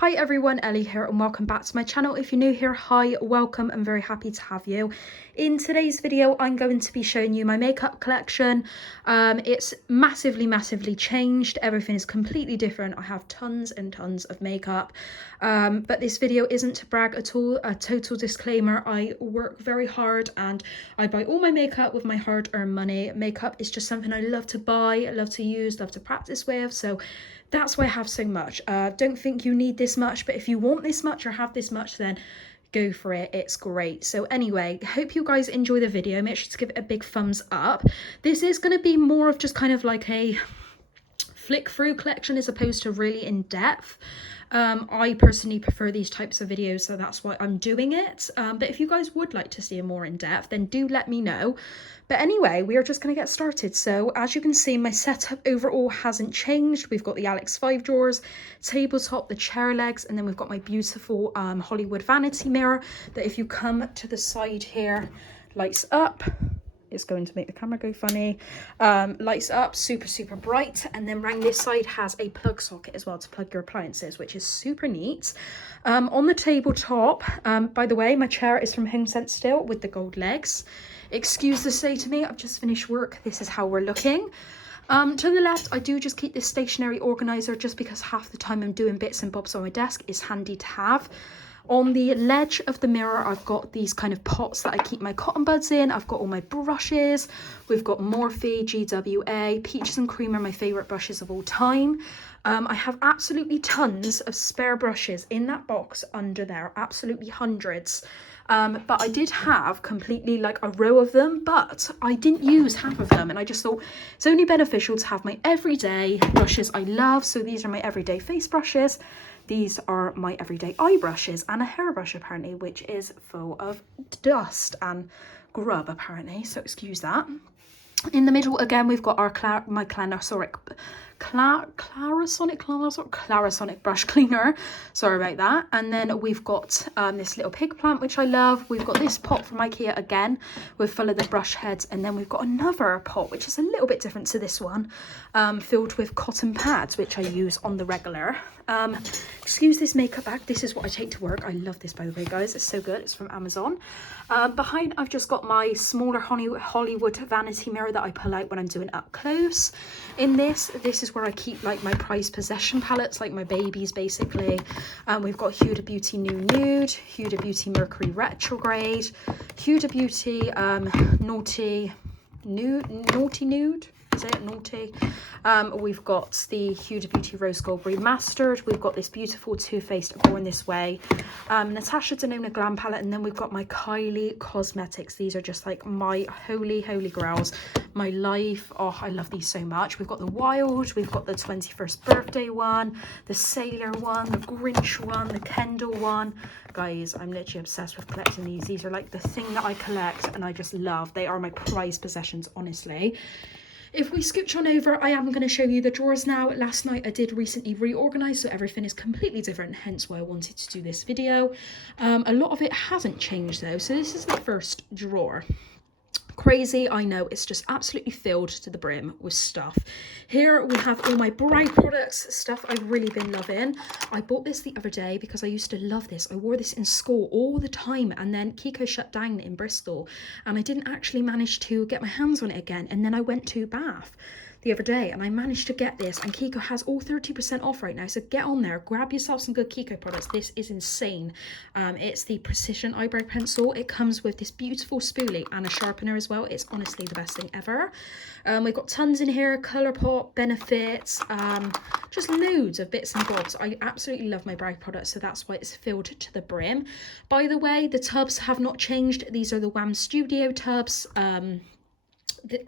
Hi everyone, Ellie here and welcome back to my channel. If you're new here, hi, welcome. I'm very happy to have you. In today's video, I'm going to be showing you my makeup collection. It's massively changed. Everything is completely different. I have tons and tons of makeup, but this video isn't to brag at all. A total disclaimer, I work very hard and I buy all my makeup with my hard-earned money. Makeup is just something I love to buy, love to use, love to practice with, so that's why I have so much. Don't think you need this much, but if you want this much or have this much, then go for it. It's great. So anyway, hope you guys enjoy the video. Make sure to give it a big thumbs up. This is going to be more of just kind of like a flick through collection as opposed to really in depth. I personally prefer these types of videos, so that's why I'm doing it. But if you guys would like to see a more in depth, then do let me know. But anyway, we are just going to get started. So as you can see, my setup overall hasn't changed. We've got the Alex 5 drawers, tabletop, the chair legs, and then we've got my beautiful Hollywood vanity mirror that if you come to the side here, lights up. It's going to make the camera go funny. Lights up, super bright, and then round this side has a plug socket as well to plug your appliances, which is super neat. On the tabletop, by the way, my chair is from HomeSense still with the gold legs. Excuse the state of me, I've just finished work. This is how we're looking. To the left, I do just keep this stationary organizer just because half the time I'm doing bits and bobs on my desk. Is handy to have. On the ledge of the mirror, I've got these kind of pots that I keep my cotton buds in. I've got all my brushes. We've got Morphe, GWA, Peaches and Cream are my favourite brushes of all time. I have absolutely tons of spare brushes in that box under there, absolutely hundreds. But I did have completely like a row of them, but I didn't use half of them. And I just thought it's only beneficial to have my everyday brushes I love. So these are my everyday face brushes. These are my everyday eye brushes and a hairbrush apparently, which is full of dust and grub apparently, so excuse that. In the middle again, we've got our Clarisonic brush cleaner, sorry about that. And then we've got this little pig plant which I love. We've got this pot from IKEA again with full of the brush heads, and then we've got another pot which is a little bit different to this one, filled with cotton pads which I use on the regular. Excuse this makeup bag, this is what I take to work. I love this, by the way, guys, it's so good. It's from Amazon. Behind I've just got my smaller Hollywood vanity mirror that I pull out when I'm doing up close. In this is where I keep like my prized possession palettes, like my babies basically. We've got Huda Beauty New Nude, Huda Beauty Mercury Retrograde, Huda Beauty Naughty Nude. Is it naughty? We've got the Huda Beauty Rose Gold Remastered. We've got this beautiful Too Faced Born This Way, Natasha Denona Glam Palette, and then we've got my Kylie Cosmetics. These are just like my holy grails, my life. Oh, I love these so much. We've got the Wild, we've got the 21st birthday one, the Sailor one, the Grinch one, the Kendall one. Guys, I'm literally obsessed with collecting these. These are like the thing that I collect and I just love. They are my prized possessions, honestly. If we scooch on over, I am going to show you the drawers now. Last night I did recently reorganize, so everything is completely different, hence why I wanted to do this video. A lot of it hasn't changed though, so this is the first drawer. Crazy, I know, it's just absolutely filled to the brim with stuff. Here we have all my brow products, stuff I've really been loving. I bought this the other day because I used to love this. I wore this in school all the time, and then Kiko shut down in Bristol and I didn't actually manage to get my hands on it again. And then I went to Bath the other day and I managed to get this, and Kiko has all 30% off right now, so get on there, grab yourself some good Kiko products. This is insane. It's the Precision Eyebrow Pencil. It comes with this beautiful spoolie and a sharpener as well. It's honestly the best thing ever. We've got tons in here, Colourpop, Benefit, just loads of bits and bobs. I absolutely love my brow products, so that's why it's filled to the brim. By the way, the tubs have not changed. These are the Wham Studio tubs.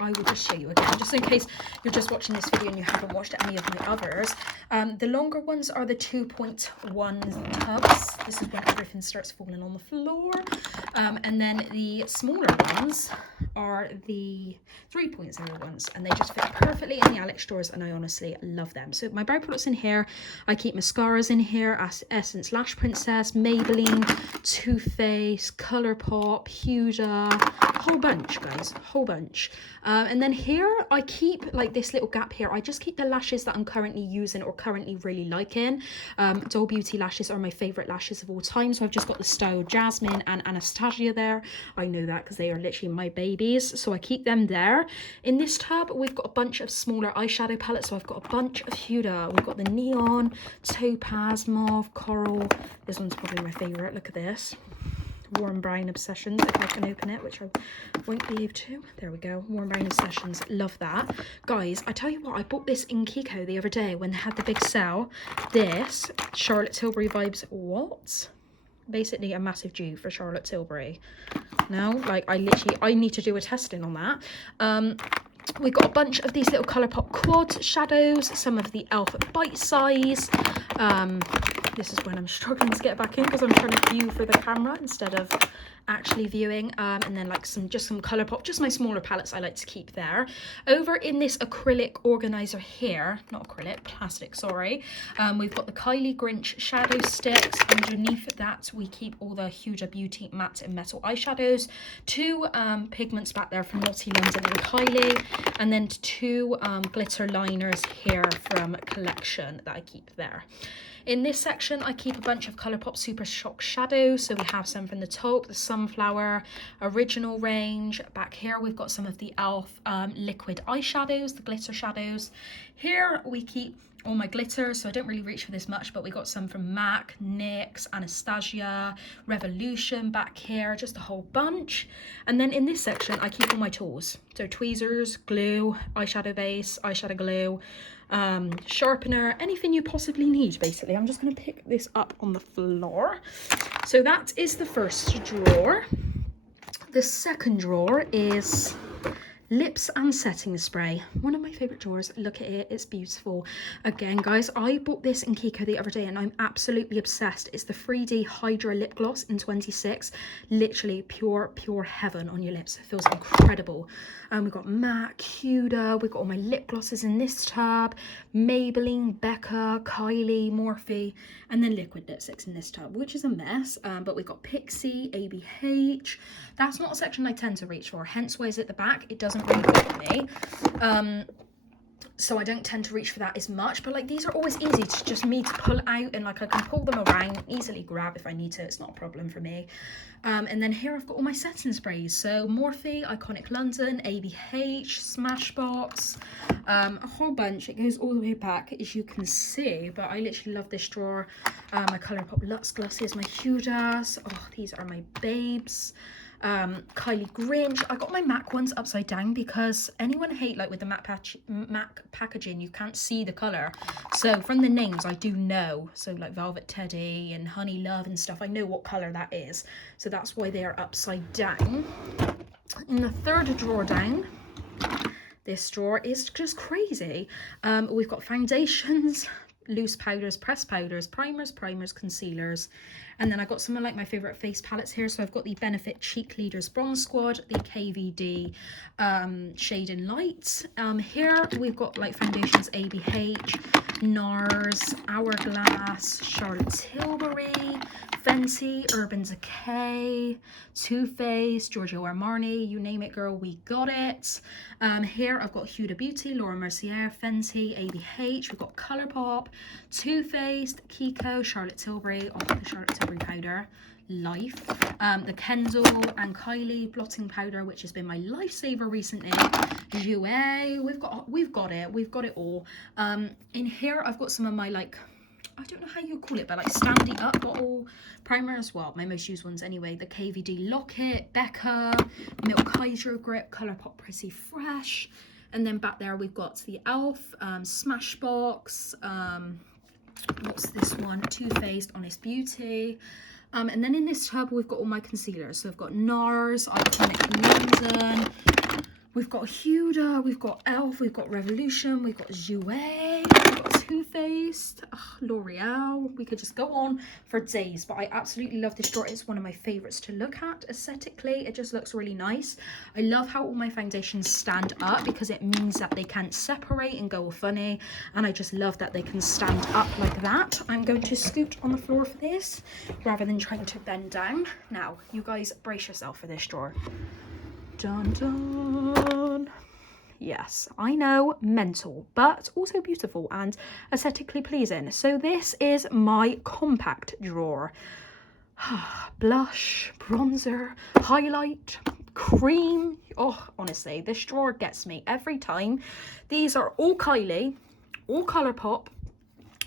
I will just show you again, just in case you're just watching this video and you haven't watched any of my others. The longer ones are the 2.1 tubs. This is when everything starts falling on the floor. And then the smaller ones are the 3.0 ones, and they just fit perfectly in the Alex drawers, and I honestly love them. So my brow products in here, I keep mascaras in here, Essence Lash Princess, Maybelline, Too Faced, Colourpop, Huda, a whole bunch, guys, a whole bunch. And then here I keep like this little gap here, I just keep the lashes that I'm currently using or currently really liking. Doll Beauty lashes are my favourite lashes of all time, so I've just got the Style Jasmine and Anastasia there. I know that because they are literally my babies, so I keep them there. In this tub we've got a bunch of smaller eyeshadow palettes, so I've got a bunch of Huda. We've got the Neon, Topaz, Mauve, Coral. This one's probably my favourite. Look at this. Warm Brown Obsessions, if I can open it, which I won't be able to. There we go. Warm Brown Obsessions. Love that. Guys, I tell you what, I bought this in Kiko the other day when they had the big sale. This Charlotte Tilbury vibes. What? Basically a massive Jew for Charlotte Tilbury. Now, like, I need to do a testing on that. We've got a bunch of these little Colourpop quad shadows, some of the e.l.f. Bite Size. This is when I'm struggling to get back in because I'm trying to view for the camera instead of actually viewing. And then like some Colourpop, just my smaller palettes I like to keep there. Over in this acrylic organizer here, not acrylic, plastic, sorry. We've got the Kylie Grinch shadow sticks. Underneath that we keep all the Huda Beauty matte and metal eyeshadows. 2 pigments back there from Naughty London and Kylie. And then 2 glitter liners here from Collection that I keep there. In this section, I keep a bunch of Colourpop Super Shock shadows. So we have some from the taupe, the sunflower, original range. Back here, we've got some of the e.l.f. Liquid eyeshadows, the glitter shadows. Here we keep all my glitter, so I don't really reach for this much, but we got some from MAC, NYX, Anastasia, Revolution back here, just a whole bunch. And then in this section, I keep all my tools. So tweezers, glue, eyeshadow base, eyeshadow glue, sharpener, anything you possibly need, basically. I'm just going to pick this up on the floor. So that is the first drawer. The second drawer is lips and setting spray, one of my favorite drawers. Look at it, it's beautiful. Again, guys, I bought this in Kiko the other day and I'm absolutely obsessed. It's the 3D Hydra lip gloss in 26. Literally pure heaven on your lips. It feels incredible. We've got MAC, Huda, we've got all my lip glosses in this tub, Maybelline, Becca, Kylie, Morphe, and then liquid lipsticks in this tub, which is a mess. But we've got Pixie, ABH. That's not a section I tend to reach for, hence why it's at the back. It doesn't really bother me. So I don't tend to reach for that as much, but like these are always easy to just me to pull out, and like I can pull them around, easily grab if I need to. It's not a problem for me. And then here I've got all my setting sprays. So Morphe, Iconic London, ABH, Smashbox, a whole bunch. It goes all the way back, as you can see, but I literally love this drawer. My Colourpop Luxe Glosses, my Hudas. Oh, these are my babes. Kylie Grinch. I got my MAC ones upside down because anyone hate like with the MAC packaging you can't see the colour, so from the names I do know. So like Velvet Teddy and Honey Love and stuff, I know what colour that is, so that's why they are upside down. In the third drawer down, this drawer is just crazy. We've got foundations, loose powders, pressed powders, primers, concealers, and then I got some of like my favorite face palettes here. So I've got the Benefit Cheek Leaders Bronze Squad, the KVD Shade and Light. Here we've got like foundations, ABH, NARS, Hourglass, Charlotte Tilbury, Fenty, Urban Decay, Too Faced, Giorgio Armani, you name it, girl, we got it. Here I've got Huda Beauty, Laura Mercier, Fenty, ABH, we've got Colourpop, Too Faced, Kiko, Charlotte Tilbury, oh, the Charlotte Tilbury powder, Life, the Kendall and Kylie blotting powder, which has been my lifesaver recently, Jouer, we've got it all. In here I've got some of my like, I don't know how you call it, but like standing up bottle primer as well, my most used ones anyway. The KVD Locket, Becca, Milk Hydro Grip, Colourpop Pretty Fresh, and then back there we've got the e.l.f. Smashbox, what's this one, Too Faced, Honest Beauty, and then in this tub we've got all my concealers. So I've got NARS, Iconic London, we've got Huda, we've got e.l.f., we've got Revolution, we've got Jouer, we've got Too Faced, L'Oreal. We could just go on for days, but I absolutely love this drawer. It's one of my favorites to look at aesthetically. It just looks really nice. I love how all my foundations stand up because it means that they can't separate and go all funny, and I just love that they can stand up like that. I'm going to scoot on the floor for this rather than trying to bend down. Now, you guys brace yourself for this drawer. Dun dun. Yes, I know, mental, but also beautiful and aesthetically pleasing. So this is my compact drawer. Blush, bronzer, highlight, cream. Oh, honestly, this drawer gets me every time. These are all Kylie, all Colourpop.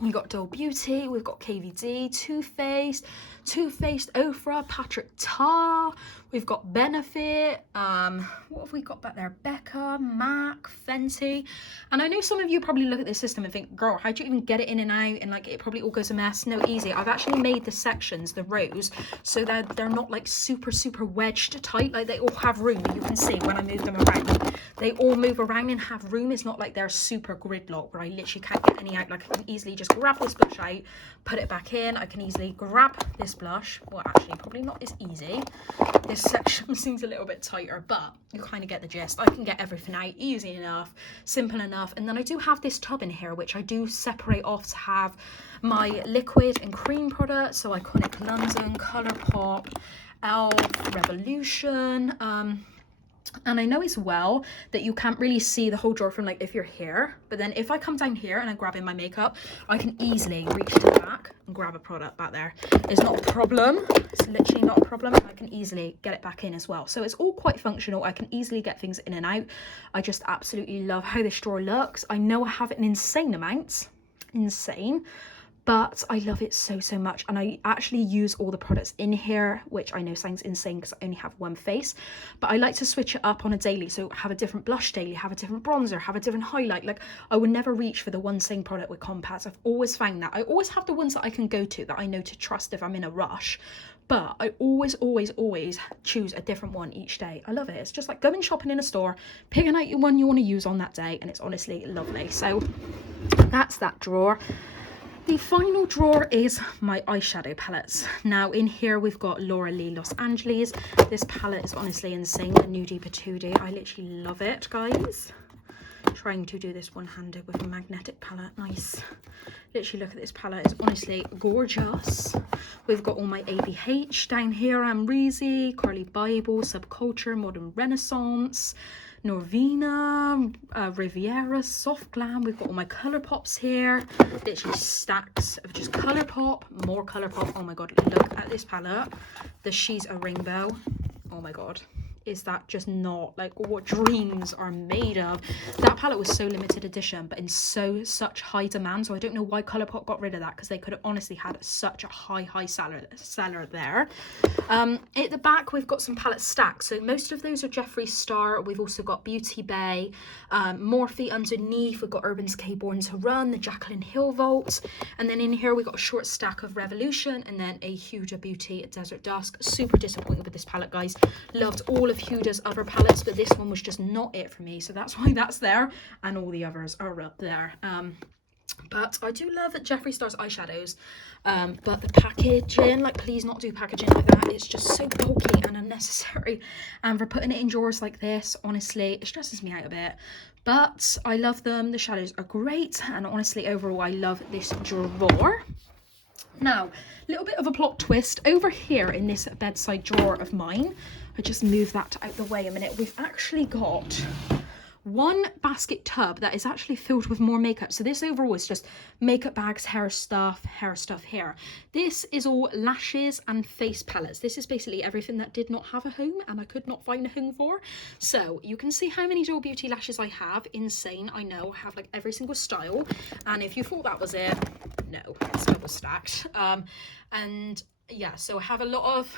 We've got Dull Beauty, we've got KVD, Too Faced, Ofra, Patrick Ta, we've got Benefit, what have we got back there? Becca, MAC, Fenty. And I know some of you probably look at this system and think, girl, how do you even get it in and out? And like, it probably all goes a mess. No, easy. I've actually made the sections, the rows, so that they're not like super wedged tight. Like they all have room. You can see when I move them around, they all move around and have room. It's not like they're super gridlocked where I literally can't get any out. Like I can easily just grab this blush out, put it back in. I can easily grab this blush. Well, actually, probably not as easy. This section seems a little bit tighter, but you kind of get the gist. I can get everything out easy enough, simple enough. And then I do have this tub in here, which I do separate off to have my liquid and cream products. So Iconic London, Colourpop, Elf, Revolution. And I know as well that you can't really see the whole drawer from like if you're here, but then if I come down here and I grab in my makeup, I can easily reach to the back and grab a product back there. It's not a problem. It's literally not a problem. I can easily get it back in as well. So it's all quite functional. I can easily get things in and out. I just absolutely love how this drawer looks. I know I have an insane amount, but I love it so much, and I actually use all the products in here, which I know sounds insane because I only have one face, but I like to switch it up on a daily. So have a different blush daily, have a different bronzer, have a different highlight. Like I would never reach for the one same product with compacts. I've always found that I always have the ones that I can go to, that I know to trust if I'm in a rush, but I always choose a different one each day. I love it. It's just like going shopping in a store, picking out your one you want to use on that day, and it's honestly lovely. So that's that drawer. The final drawer is my eyeshadow palettes. Now in here we've got Laura Lee Los Angeles. This palette is honestly insane, the Nudie Patootie. I literally love it, guys. Trying to do this one-handed with a magnetic palette. Nice. Literally look at this palette. It's honestly gorgeous. We've got all my ABH down here. Amrezy, Carly Bible, Subculture, Modern Renaissance, Norvina, Riviera, Soft Glam. We've got all my Colourpops here. Literally stacks of just Colourpop, more Colourpop. Oh my god, look at this palette. The She's a Rainbow. Oh my god. Is that just not like what dreams are made of? That palette was so limited edition, but in such high demand. So I don't know why Colourpop got rid of that, because they could have honestly had such a high seller there. At the back we've got some palette stacks. So most of those are Jeffree Star. We've also got Beauty Bay, Morphe underneath. We've got Urban Decay Born to Run, the Jaclyn Hill Vault, and then in here we got a short stack of Revolution, and then a Huda Beauty Desert Dusk. Super disappointed with this palette, guys. Loved all of Huda's other palettes, but this one was just not it for me, so that's why that's there, and all the others are up there. But I do love Jeffree Star's eyeshadows, but the packaging, like, please not do packaging like that. It's just so bulky and unnecessary, and for putting it in drawers like this, honestly, it stresses me out a bit. But I love them. The shadows are great, and honestly overall I love this drawer. Now, a little bit of a plot twist over here in this bedside drawer of mine. I just move that out the way a minute. We've actually got one basket tub that is actually filled with more makeup. So this overall is just makeup bags, hair stuff here. This is all lashes and face palettes. This is basically everything that did not have a home and I could not find a home for. So you can see how many Dull Beauty lashes I have. Insane, I know. I have like every single style. And if you thought that was it, no, it's double stacked. And yeah, so I have a lot of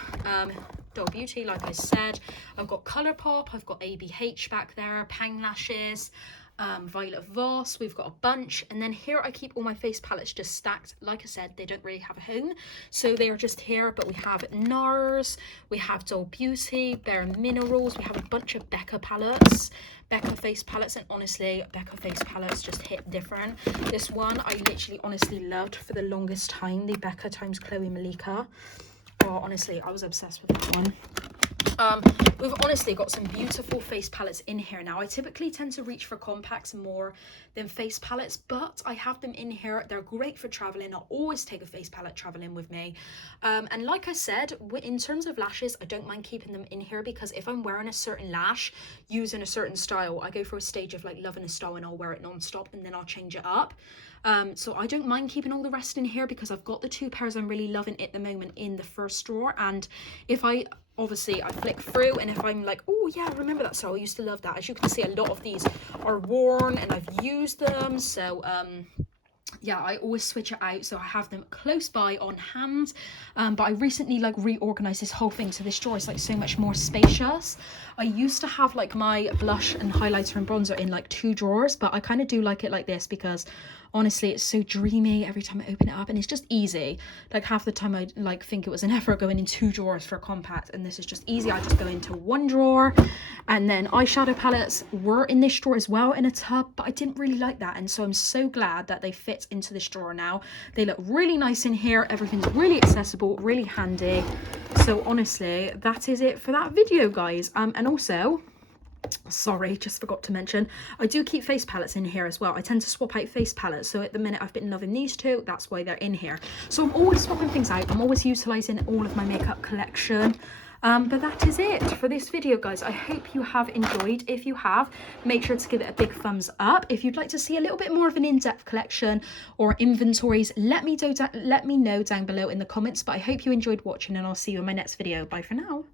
Dull Beauty, like I said. I've got Colourpop, I've got ABH back there, Pang Lashes, Violet Voss, we've got a bunch, and then here I keep all my face palettes just stacked. Like I said, they don't really have a home, so they are just here, but we have NARS, we have Doll Beauty, Bare Minerals, we have a bunch of Becca palettes, Becca face palettes, and honestly, Becca face palettes just hit different. This one I literally honestly loved for the longest time, the Becca times Chloe Malika. Oh, honestly, I was obsessed with that one. We've honestly got some beautiful face palettes in here now. I typically tend to reach for compacts more than face palettes, but I have them in here. They're great for traveling. I always take a face palette traveling with me. And like I said, in terms of lashes, I don't mind keeping them in here, because if I'm wearing a certain lash using a certain style, I go for a stage of like loving a style and I'll wear it non-stop and then I'll change it up. So I don't mind keeping all the rest in here, because I've got the two pairs I'm really loving at the moment in the first drawer. And if I flick through, and if I'm like, oh yeah, I remember that style, I used to love that. As you can see, a lot of these are worn and I've used them, so yeah, I always switch it out, so I have them close by on hand. But I recently like reorganized this whole thing, so this drawer is like so much more spacious. I used to have like my blush and highlighter and bronzer in like 2 drawers, but I kind of do like it like this, because honestly it's so dreamy every time I open it up, and it's just easy. Like half the time I like think it was an effort going in 2 drawers for a compact, and this is just easy. I just go into 1 drawer. And then eyeshadow palettes were in this drawer as well in a tub, but I didn't really like that, and so I'm so glad that they fit into this drawer now. They look really nice in here, everything's really accessible, really handy. So honestly, that is it for that video, guys. And also, sorry, just forgot to mention, I do keep face palettes in here as well. I tend to swap out face palettes, so at the minute I've been loving these 2, that's why they're in here. So I'm always swapping things out, I'm always utilising all of my makeup collection. But that is it for this video, guys. I hope you have enjoyed. If you have, make sure to give it a big thumbs up. If you'd like to see a little bit more of an in-depth collection or inventories, let me know down below in the comments. But I hope you enjoyed watching, and I'll see you in my next video. Bye for now.